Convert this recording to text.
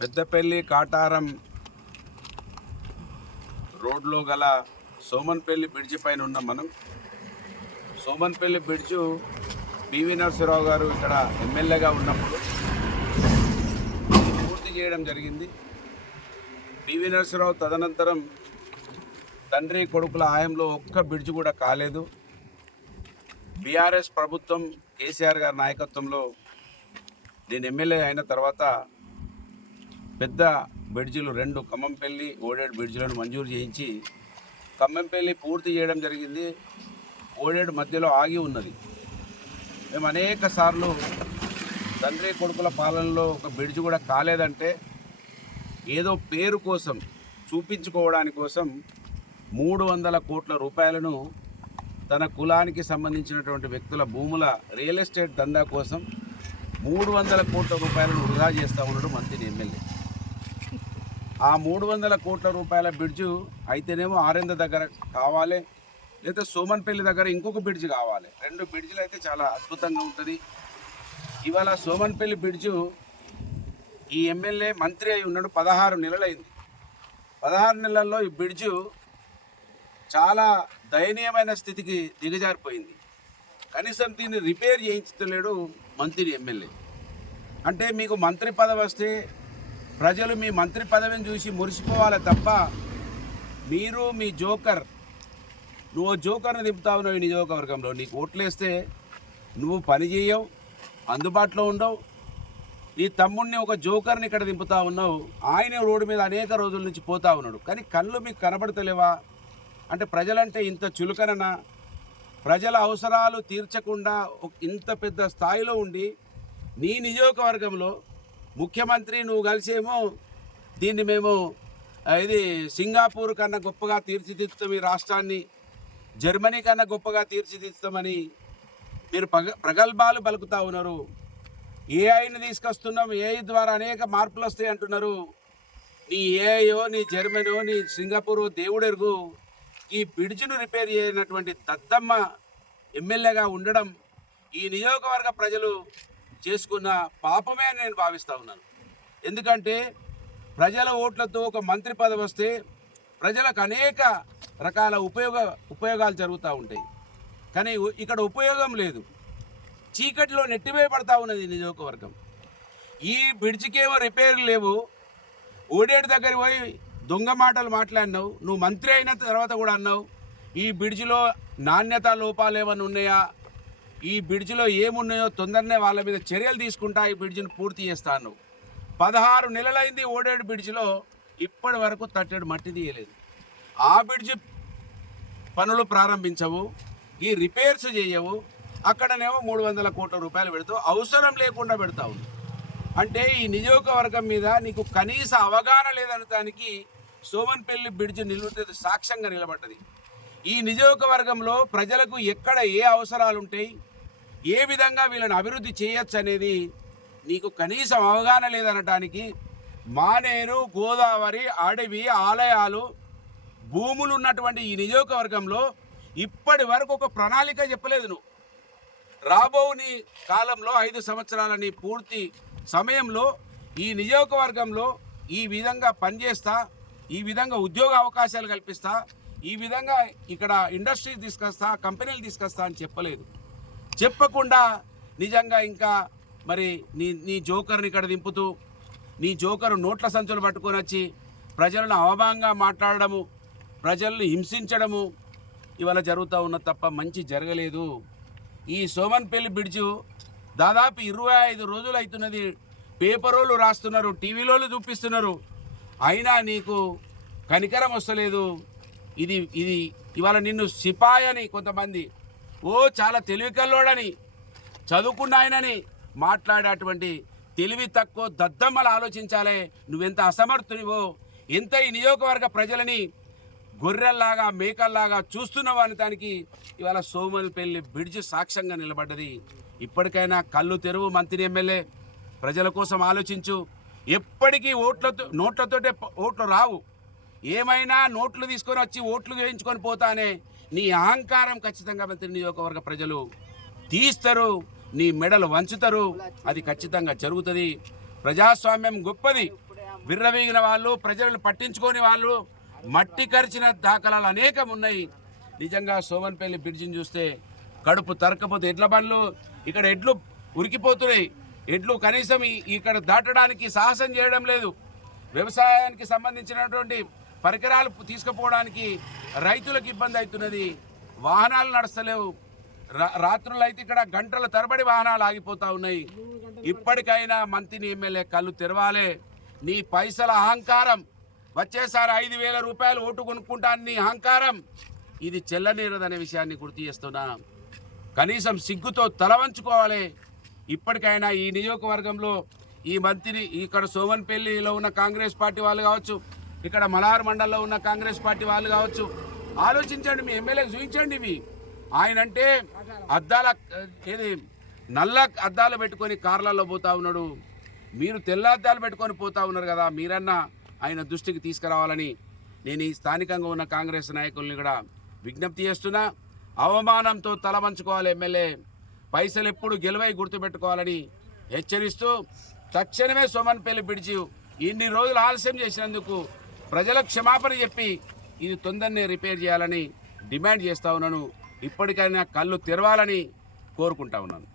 పెద్దపల్లి కాటారం రోడ్లో గల సోమన్పల్లి బ్రిడ్జి పైన ఉన్నాం మనం. సోమన్పల్లి బ్రిడ్జు పివి నరసింహరావు గారు ఇక్కడ ఎమ్మెల్యేగా ఉన్నప్పుడు చేయడం జరిగింది. పివి నరసింహరావు తదనంతరం తండ్రి కొడుకుల ఆయంలో ఒక్క బ్రిడ్జ్ కూడా కాలేదు. బీఆర్ఎస్ ప్రభుత్వం కేసీఆర్ గారి నాయకత్వంలో నేను ఎమ్మెల్యే అయిన తర్వాత పెద్ద బ్రిడ్జిలు రెండు ఖమ్మంపల్లి ఓడేడు బ్రిడ్జిలను మంజూరు చేయించి ఖమ్మంపల్లి పూర్తి చేయడం జరిగింది. ఓడేడు మధ్యలో ఆగి ఉన్నది. మేము అనేక సార్లు తండ్రి కొడుకుల పాలనలో ఒక బ్రిడ్జ్ కూడా కాలేదంటే ఏదో పేరు కోసం చూపించుకోవడానికి కోసం మూడు వందల కోట్ల రూపాయలను తన కులానికి సంబంధించినటువంటి వ్యక్తుల భూముల రియల్ ఎస్టేట్ దందా కోసం మూడు వందల కోట్ల రూపాయలను వృధా చేస్తూ ఉండడం మంత్రి ఎమ్మెల్యే. ఆ మూడు వందల కోట్ల రూపాయల బ్రిడ్జు అయితేనేమో ఆరెంద దగ్గర కావాలి లేదా సోమన్పల్లి దగ్గర ఇంకొక బ్రిడ్జ్ కావాలి. రెండు బ్రిడ్జ్లు అయితే చాలా అద్భుతంగా ఉంటుంది. ఇవాళ సోమన్పల్లి బ్రిడ్జు ఈ ఎమ్మెల్యే మంత్రి అయి ఉన్నాడు. పదహారు నెలలైంది. పదహారు నెలల్లో ఈ బ్రిడ్జు చాలా దయనీయమైన స్థితికి దిగజారిపోయింది. కనీసం దీన్ని రిపేర్ చేయించలేడు మంత్రి ఎమ్మెల్యే. అంటే మీకు మంత్రి పదవి వస్తే ప్రజలు మీ మంత్రి పదవిని చూసి మురిసిపోవాలి తప్ప మీరు మీ జోకర్ నువ్వు జోకర్ని దింపుతావు ఉన్నావు ఈ నియోజకవర్గంలో. నీకు ఓట్లేస్తే నువ్వు పని చేయవు. అందుబాటులో ఉండవు. ఈ తమ్ముడిని ఒక జోకర్ని ఇక్కడ దింపుతా ఉన్నావు. ఆయన రోడ్డు మీద అనేక రోజుల నుంచి పోతా ఉన్నాడు. కానీ కళ్ళు మీకు కనబడతలేవా? అంటే ప్రజలంటే ఇంత చులకననా? ప్రజల అవసరాలు తీర్చకుండా ఇంత పెద్ద స్థాయిలో ఉండి నీ నియోజకవర్గంలో ముఖ్యమంత్రి నువ్వు కలిసేమో దీన్ని మేము ఇది సింగాపూర్ కన్నా గొప్పగా తీర్చిదిద్దుతాం ఈ రాష్ట్రాన్ని. జర్మనీ కన్నా గొప్పగా తీర్చిదిద్దుతామని మీరు ప్రగ ప్రగల్భాలు పలుకుతా ఉన్నారు. ఏఐని తీసుకొస్తున్నాం. ఏఐ ద్వారా అనేక మార్పులు వస్తాయి అంటున్నారు. నీ ఏఐయో నీ జర్మనో నీ సింగపూర్ దేవుడెరుగు. ఈ బ్రిడ్జ్ను రిపేర్ చేయనటువంటి దత్తమ్మ ఎమ్మెల్యేగా ఉండడం ఈ నియోజకవర్గ ప్రజలు చేసుకున్న పాపమే అని నేను భావిస్తూ ఉన్నాను. ఎందుకంటే ప్రజల ఓట్లతో ఒక మంత్రి పదవి వస్తే ప్రజలకు అనేక రకాల ఉపయోగ ఉపయోగాలు జరుగుతూ ఉంటాయి. కానీ ఇక్కడ ఉపయోగం లేదు. చీకటిలో నెట్టివేయబడతా ఉన్నది నియోజకవర్గం. ఈ బ్రిడ్జికేమో రిపేర్ లేవు. ఓడేడు దగ్గర పోయి దొంగ మాటలు మాట్లాడినావు. నువ్వు మంత్రి అయిన తర్వాత కూడా అన్నావు ఈ బ్రిడ్జిలో నాణ్యత లోపాలు ఏమైనా ఉన్నాయా? ఈ బ్రిడ్జిలో ఏమున్నాయో తొందరనే వాళ్ళ మీద చర్యలు తీసుకుంటా ఈ బ్రిడ్జిని పూర్తి చేస్తాను పదహారు నెలలైంది ఓడేడు బ్రిడ్జిలో ఇప్పటి వరకు తట్టెడు మట్టి తీయలేదు. ఆ బ్రిడ్జి పనులు ప్రారంభించవు. ఈ రిపేర్స్ చేయవు. అక్కడనేమో మూడు వందల కోట్ల రూపాయలు పెడతావు. అవసరం లేకుండా పెడతావు. అంటే ఈ నియోజకవర్గం మీద నీకు కనీస అవగాహన లేదనటానికి సోమన్పల్లి బ్రిడ్జ్ నిలువుతుంది సాక్ష్యంగా నిలబడ్డది. ఈ నియోజకవర్గంలో ప్రజలకు ఎక్కడ ఏ అవసరాలు ఉంటాయి ఏ విధంగా వీళ్ళని అభివృద్ధి చేయొచ్చు అనేది నీకు కనీసం అవగాహన లేదనటానికి మానేరు గోదావరి అడవి ఆలయాలు భూములు ఉన్నటువంటి ఈ నియోజకవర్గంలో ఇప్పటి వరకు ఒక ప్రణాళిక చెప్పలేదు నువ్వు. రాబోని కాలంలో ఐదు సంవత్సరాలని పూర్తి సమయంలో ఈ నియోజకవర్గంలో ఈ విధంగా పనిచేస్తా ఈ విధంగా ఉద్యోగ అవకాశాలు కల్పిస్తా ఈ విధంగా ఇక్కడ ఇండస్ట్రీస్ తీసుకొస్తా కంపెనీలు తీసుకొస్తా అని చెప్పలేదు. చెప్పకుండా నిజంగా ఇంకా మరి నీ నీ జోకర్ని ఇక్కడ దింపుతూ నీ జోకరు నోట్ల సంచులు పట్టుకొని వచ్చి ప్రజలను అవమానంగా మాట్లాడడము ప్రజలను హింసించడము ఇవాళ జరుగుతూ ఉన్న తప్ప మంచి జరగలేదు. ఈ సోమన్పల్లి బ్రిడ్జ్ దాదాపు ఇరవై ఐదు రోజులు అవుతున్నది పేపరోళ్ళు రాస్తున్నారు టీవీలోళ్ళు చూపిస్తున్నారు. అయినా నీకు కనికరం వస్తలేదు. ఇది ఇది ఇవాళ నిన్ను సిపాయి అని కొంతమంది ఓ చాలా తెలివి కల్లోడని చదువుకున్న ఆయనని మాట్లాడేటువంటి తెలివి తక్కువ దద్దమ్మలు ఆలోచించాలే. నువ్వెంత అసమర్థునివో ఎంత ఈ నియోజకవర్గ ప్రజలని గొర్రెల్లాగా మేకల్లాగా చూస్తున్న అని దానికి ఇవాళ సోమల్పల్లి బ్రిడ్జ్ సాక్ష్యంగా నిలబడ్డది. ఇప్పటికైనా కళ్ళు తెరువు మంత్రి ఎమ్మెల్యే. ప్రజల కోసం ఆలోచించు. ఎప్పటికీ ఓట్లతో నోట్లతోటే ఓట్లు రావు. ఏమైనా నోట్లు తీసుకొని వచ్చి ఓట్లు వేయించుకొని పోతానే నీ అహంకారం ఖచ్చితంగా మంత్రి నియోజకవర్గ ప్రజలు తీస్తారు నీ మెడలు వంచుతారు. అది ఖచ్చితంగా జరుగుతుంది. ప్రజాస్వామ్యం గొప్పది. విర్రవీగిన వాళ్ళు ప్రజలను పట్టించుకోని వాళ్ళు మట్టి కరిచిన దాఖలాలు అనేకం ఉన్నాయి నిజంగా సోమన్పల్లి బ్రిడ్జిని చూస్తే కడుపు తరకపోతే ఎడ్ల బండ్లు ఇక్కడ ఎడ్లు ఉరికిపోతున్నాయి. ఎడ్లు కనీసం ఇక్కడ దాటడానికి సాహసం చేయడం లేదు. వ్యవసాయానికి సంబంధించినటువంటి పరికరాలు తీసుకుపోవడానికి రైతులకు ఇబ్బంది అవుతున్నది. వాహనాలు నడస్తలేవు. రా- రాత్రులు అయితే ఇక్కడ గంటల తరబడి వాహనాలు ఆగిపోతూ ఉన్నాయి. ఇప్పటికైనా మంత్రిని ఎమ్మెల్యే కళ్ళు తెరవాలే. నీ పైసల అహంకారం వచ్చేసారి ఐదు వేల రూపాయలు ఓటు కొనుక్కుంటాన్ని అహంకారం. ఇది చెల్లనేరదనే విషయాన్ని గుర్తు చేస్తున్నా. కనీసం సిగ్గుతో తల వంచుకోవాలి. ఇప్పటికైనా ఈ నియోజకవర్గంలో ఈ మంత్రి ఇక్కడ సోమన్పల్లిలో ఉన్న కాంగ్రెస్ పార్టీ వాళ్ళు కావచ్చు ఇక్కడ మలార్ మండలంలో ఉన్న కాంగ్రెస్ పార్టీ వాళ్ళు కావచ్చు ఆలోచించండి మీ ఎమ్మెల్యేకి చూపించండి ఇవి. ఆయన అంటే అద్దాల ఏది నల్ల అద్దాలు పెట్టుకొని కార్లలో పోతా ఉన్నాడు. మీరు తెల్ల అద్దాలు పెట్టుకొని పోతా ఉన్నారు కదా మీరన్నా ఆయన దృష్టికి తీసుకురావాలని నేను ఈ స్థానికంగా ఉన్న కాంగ్రెస్ నాయకుల్ని కూడా విజ్ఞప్తి చేస్తున్నా. అవమానంతో తలవంచుకోవాలి ఎమ్మెల్యే. పైసలు ఎప్పుడు గెలువై గుర్తుపెట్టుకోవాలని హెచ్చరిస్తూ తక్షణమే సోమన్పల్లి పిడిచి ఇన్ని రోజులు ఆలస్యం చేసినందుకు ప్రజల క్షమాపణ చెప్పి ఇది తొందరనే రిపేర్ చేయాలని డిమాండ్ చేస్తా ఉన్నాను. ఇప్పటికైనా కళ్ళు తెరవాలని కోరుకుంటా ఉన్నాను.